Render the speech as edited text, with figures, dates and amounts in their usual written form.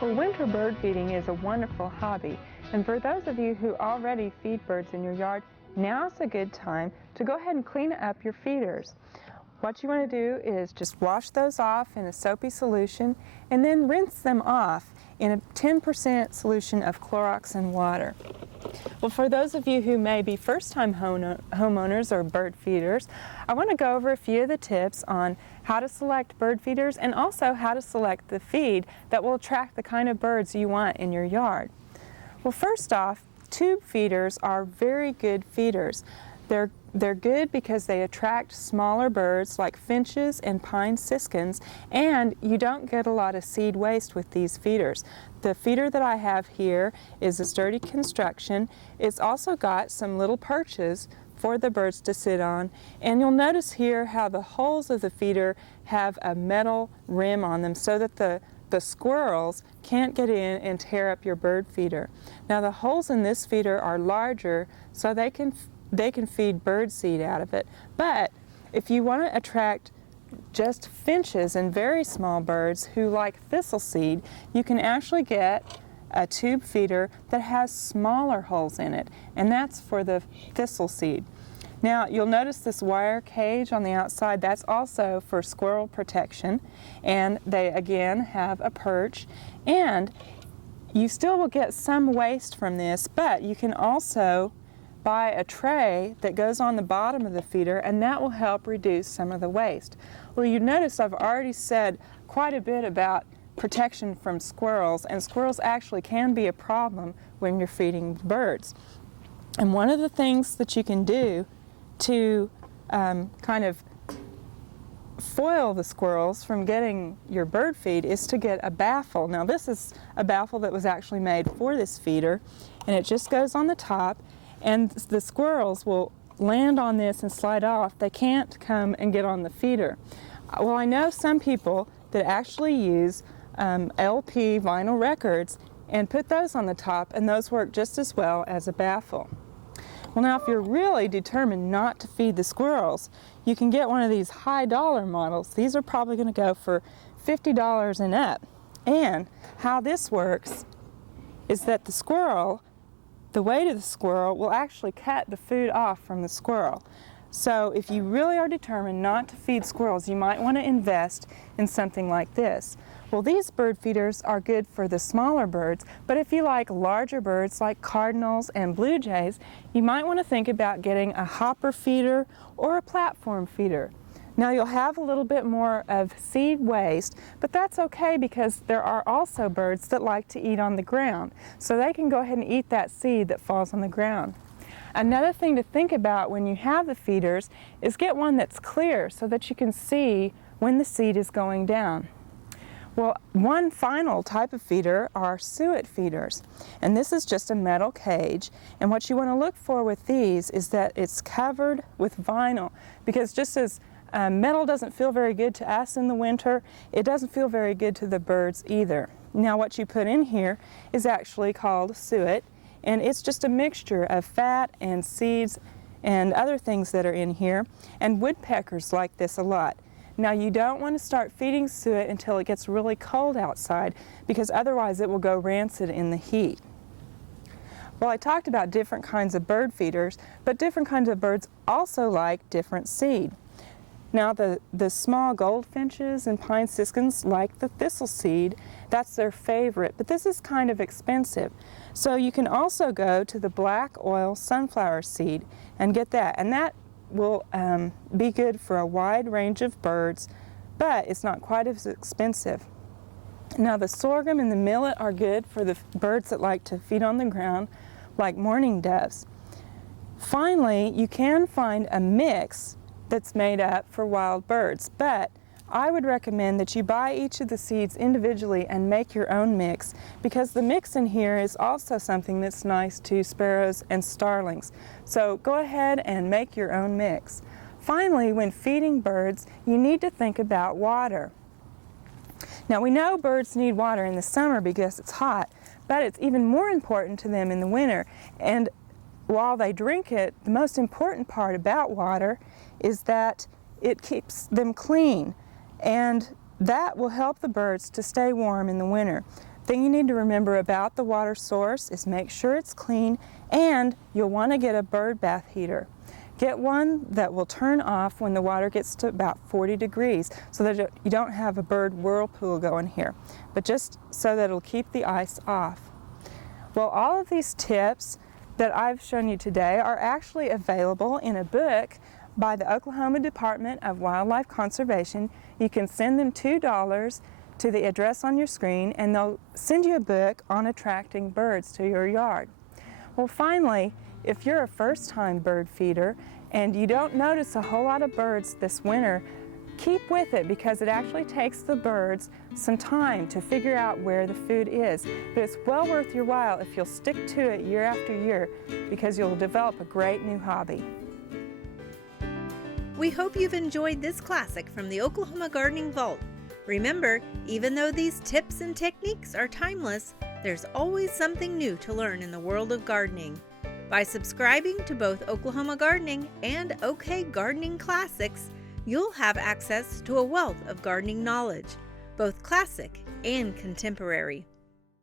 Well, winter bird feeding is a wonderful hobby, and for those of you who already feed birds in your yard, now's a good time to go ahead and clean up your feeders. What you want to do is just wash those off in a soapy solution and then rinse them off in a 10% solution of Clorox and water. Well, for those of you who may be first-time homeowners or bird feeders, I want to go over a few of the tips on how to select bird feeders and also how to select the feed that will attract the kind of birds you want in your yard. Well, first off, tube feeders are very good feeders. They're good because they attract smaller birds like finches and pine siskins, and you don't get a lot of seed waste with these feeders. The feeder that I have here is a sturdy construction. It's also got some little perches for the birds to sit on, and you'll notice here how the holes of the feeder have a metal rim on them so that the squirrels can't get in and tear up your bird feeder. Now the holes in this feeder are larger so they can feed bird seed out of it. But if you want to attract just finches and very small birds who like thistle seed, you can actually get a tube feeder that has smaller holes in it, and that's for the thistle seed. Now you'll notice this wire cage on the outside, that's also for squirrel protection, and they again have a perch, and you still will get some waste from this, but you can also buy a tray that goes on the bottom of the feeder, and that will help reduce some of the waste. Well, you notice I've already said quite a bit about protection from squirrels, and squirrels actually can be a problem when you're feeding birds. And one of the things that you can do to kind of foil the squirrels from getting your bird feed is to get a baffle. Now this is a baffle that was actually made for this feeder, and it just goes on the top, and the squirrels will land on this and slide off. They can't come and get on the feeder. Well, I know some people that actually use LP vinyl records and put those on the top, and those work just as well as a baffle. Well, now if you're really determined not to feed the squirrels, you can get one of these high dollar models. These are probably going to go for $50 and up. And how this works is that the weight of the squirrel will actually cut the food off from the squirrel. So if you really are determined not to feed squirrels, you might want to invest in something like this. Well, these bird feeders are good for the smaller birds, but if you like larger birds like cardinals and blue jays, you might want to think about getting a hopper feeder or a platform feeder. Now you'll have a little bit more of seed waste, but that's okay because there are also birds that like to eat on the ground, so they can go ahead and eat that seed that falls on the ground. Another thing to think about when you have the feeders is get one that's clear so that you can see when the seed is going down. Well, one final type of feeder are suet feeders, and this is just a metal cage, and what you want to look for with these is that it's covered with vinyl, because just as metal doesn't feel very good to us in the winter, it doesn't feel very good to the birds either. Now what you put in here is actually called suet, and it's just a mixture of fat and seeds and other things that are in here, and woodpeckers like this a lot. Now you don't want to start feeding suet until it gets really cold outside, because otherwise it will go rancid in the heat. Well, I talked about different kinds of bird feeders, but different kinds of birds also like different seed. Now the small goldfinches and pine siskins like the thistle seed. That's their favorite, but this is kind of expensive. So you can also go to the black oil sunflower seed and get that, and that will be good for a wide range of birds, but it's not quite as expensive. Now the sorghum and the millet are good for the birds that like to feed on the ground, like mourning doves. Finally, you can find a mix that's made up for wild birds, but I would recommend that you buy each of the seeds individually and make your own mix, because the mix in here is also something that's nice to sparrows and starlings. So go ahead and make your own mix. Finally, when feeding birds, you need to think about water. Now we know birds need water in the summer because it's hot, but it's even more important to them in the winter. And while they drink it, the most important part about water is that it keeps them clean, and that will help the birds to stay warm in the winter. Thing you need to remember about the water source is make sure it's clean, and you'll want to get a bird bath heater. Get one that will turn off when the water gets to about 40 degrees so that you don't have a bird whirlpool going here, but just so that it'll keep the ice off. Well, all of these tips that I've shown you today are actually available in a book by the Oklahoma Department of Wildlife Conservation. You can send them $2 to the address on your screen, and they'll send you a book on attracting birds to your yard. Well, finally, if you're a first-time bird feeder and you don't notice a whole lot of birds this winter, keep with it, because it actually takes the birds some time to figure out where the food is. But it's well worth your while if you'll stick to it year after year, because you'll develop a great new hobby. We hope you've enjoyed this classic from the Oklahoma Gardening Vault. Remember, even though these tips and techniques are timeless, there's always something new to learn in the world of gardening. By subscribing to both Oklahoma Gardening and OK Gardening Classics, you'll have access to a wealth of gardening knowledge, both classic and contemporary.